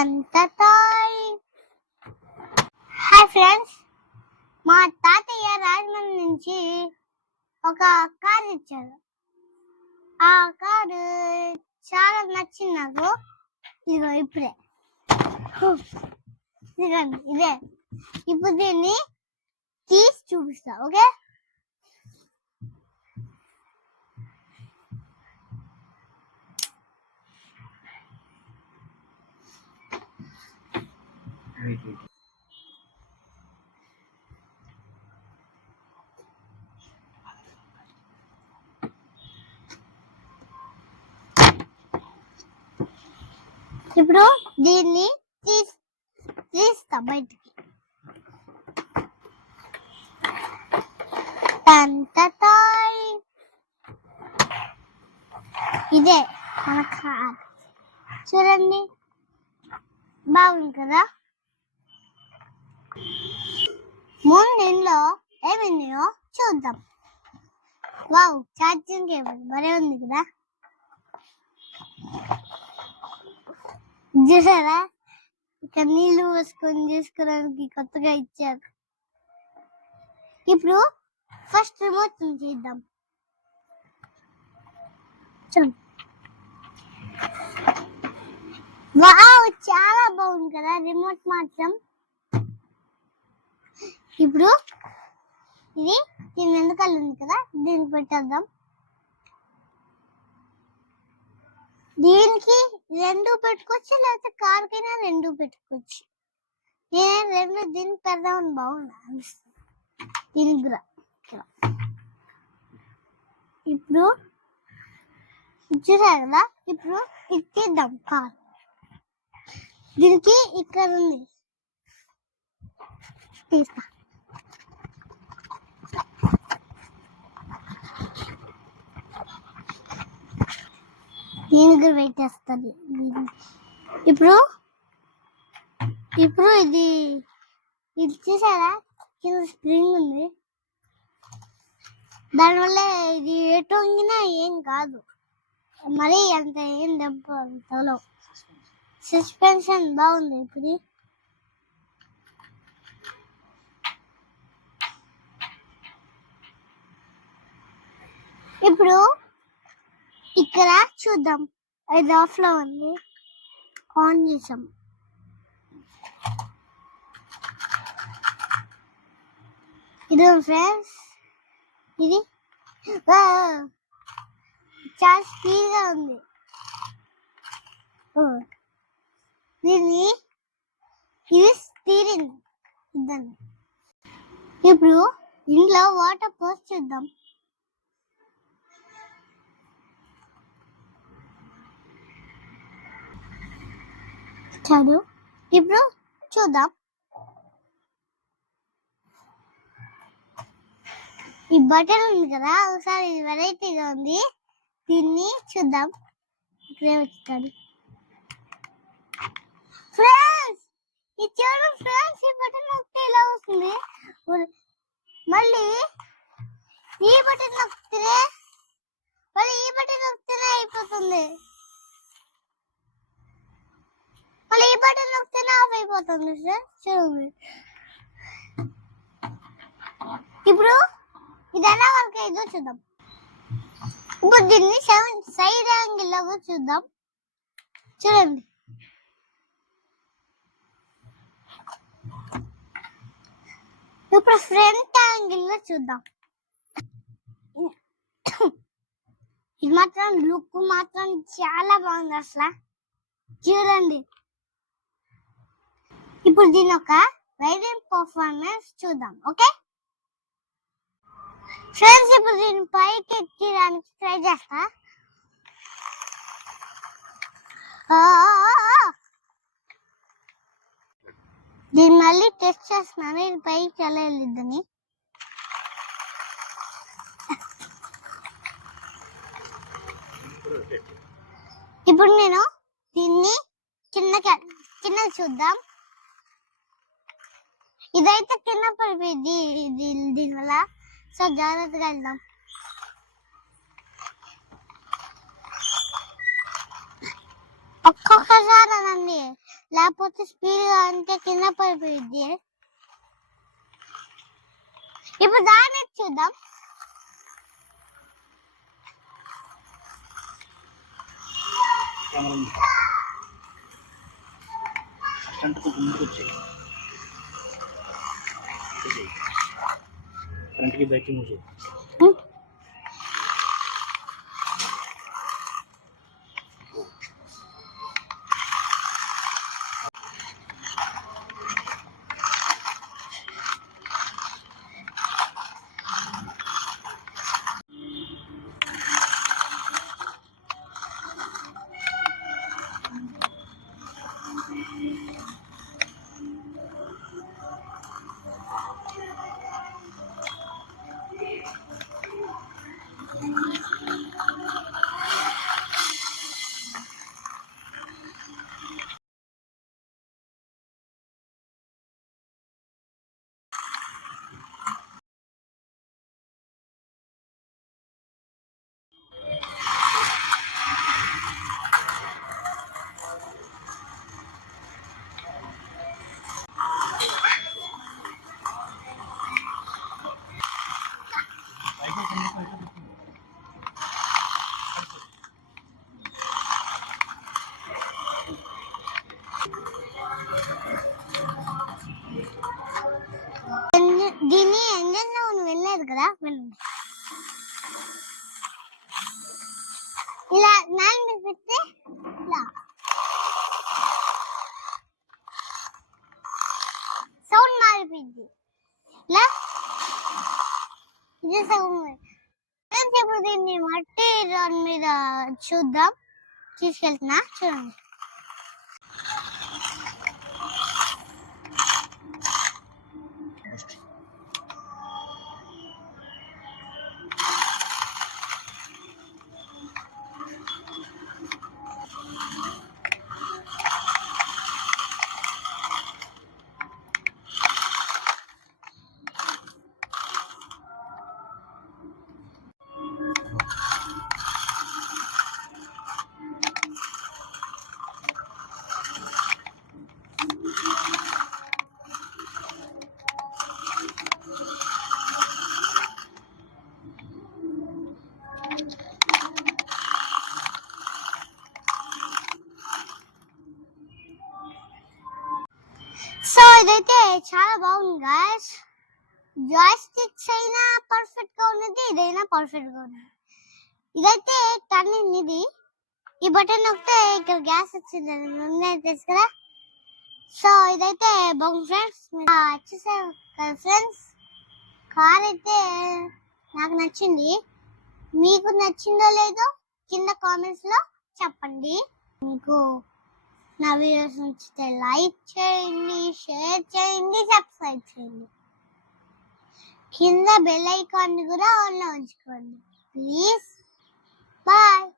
Thai. Hi friends, మా తాతయ్య రాజమండ్రి నుంచి ఒక కారు ఇచ్చారు. ఆ కారు చాలా నచ్చింది నాకు. ఇదిగో ఇప్పుడే ఇదే ఇప్పుడు దీన్ని తీసి చూపిస్తా. ఓకే, ఇప్పుడు దీన్ని తీస్తా బయటికి. తాయ్, ఇదే మన కార్. చూడండి, బాగుంది కదా. ముందు ఇంట్లో ఏమైందో చూద్దాం. వావ్, ఛార్జింగ్ కేబుల్ భలే ఉంది కదా. చూసారా, ఇక్కడ నీళ్లు పోసుకొని చేసుకోవడానికి కొత్తగా ఇచ్చారు. ఇప్పుడు ఫస్ట్ రిమోట్ చేద్దాం. చూడండి, వావ్, చాలా బాగుంది కదా రిమోట్ మాత్రం. ఇప్పుడు ఇది దీని వెనకాల ఉంది కదా, దీనికి పెట్టేద్దాం. దీనికి రెండు పెట్టుకోవచ్చు, లేకపోతే కారుకైనా రెండు పెట్టుకోవచ్చు. నేను రెండు దీనికి పెడదామని బాగుంది అనిపిస్తుంది. దీనికి కూడా ఇప్పుడు చూసారు కదా. ఇప్పుడు ఇది తీద్దాం కార్. దీనికి ఇక్కడ ఉంది, తీస్తా. నేను కూడా పెట్టేస్తుంది. ఇప్పుడు ఇది చూసారా, కింద స్ప్రింగ్ ఉంది. దానివల్ల ఇది ఎటు వంగినా ఏం కాదు, మరి అంత ఏం దెబ్బ తలో. సస్పెన్షన్ బాగుంది. ఇప్పుడు ఇక్కడ చూద్దాం, ఇది ఆఫ్ లో ఉంది. ఆన్ చేసాం. ఇది ఫ్రెండ్స్, ఇది చాలా స్పీడ్ గా ఉంది. ఇది స్టీరింగ్. ఇద్దండి. ఇప్పుడు ఇంట్లో వాటర్ పోసి చూద్దాం. ఇప్పుడు చూద్దాం. ఈ బటన్ ఉంది కదా, ఒకసారి ఇది వెరైటీగా ఉంది. దీన్ని చూద్దాం. ఇక్కడే వచ్చాడు ఫ్రెండ్స్. ఇది చూడండి ఫ్రెండ్స్, ఈ బటన్ నొక్కితే ఇలా వస్తుంది. మళ్ళీ ఈ బటన్ నొక్కితేనే అయిపోతుంది. మళ్ళీ ఈ బటన్ నొక్కితేనే ఆఫ్ అయిపోతుంది సార్. చూడండి, ఇప్పుడు ఇది ఎలా వర్క్ అయ్యిందో చూద్దాం. ఇప్పుడు దీన్ని సైడ్ యాంగిల్ లో చూద్దాం. చూడండి, ఇప్పుడు ఫ్రంట్ యాంగిల్ లో చూద్దాం. ఇది మాత్రం లుక్ మాత్రం చాలా బాగుంది అసలు. చూడండి, ఇప్పుడు దీని ఒక రైడింగ్ పర్ఫార్మెన్స్ చూద్దాం. ఓకే ఫ్రెండ్స్, ఇప్పుడు దీన్ని పైకి ఎక్కడానికి ట్రై చేస్తా. దీన్ని మళ్ళీ టెస్ట్ చేస్తున్నాను. ఇది పైకి ఎలా వెళ్ళిద్దని. ఇప్పుడు నేను దీన్ని కింద చూద్దాం. ఇదైతే కింద పడిపోయింది దీనివల్ల. సో జాగ్రత్తగా వెళ్దాం. ఒక్కొక్కసారి అనండి లేకపోతే స్పీడ్ గా అంటే కింద పడిపోయింది. ఇప్పుడు దాన్ని చూద్దాం. ఫ్రంట్కి బ్యాక్ మూవ్ చేయి. దీన్ని ఎంజన్ లో వెళ్ళలేదు కదా, వెళ్ళండి. ఇలా నాన్న పెడితే ఇలా సౌండ్ మారిపోయింది. ఇలా ఇదే సౌండ్. ఇప్పుడు దీన్ని మట్టి దాని మీద చూద్దాం, తీసుకెళ్తున్నా చూడండి. సో ఇదైతే చాలా బాగుంది గాయస్. జాయ్స్టిక్స్ అయినా పర్ఫెక్ట్ గా ఉన్నది, ఇదైనా పర్ఫెక్ట్ గా ఉన్నది. ఇదైతే టర్నింగ్ ఇది. ఈ బటన్ నొక్కితే ఇక్కడ గ్యాస్ వచ్చింది, తెలుసు కదా. సో ఇదైతే బాగుంది ఫ్రెండ్స్. చూసారు కదా ఫ్రెండ్స్, కార్ అయితే నాకు నచ్చింది. మీకు నచ్చిందో లేదో కింద కామెంట్స్ లో చెప్పండి. మీకు నా వీడియోస్ నచ్చితే లైక్ చేయండి, షేర్ చేయండి, సబ్స్క్రైబ్ చేయండి. కింద బెల్ ఐకాన్ కూడా ఆన్ లో ఉంచుకోండి ప్లీజ్. బాయ్.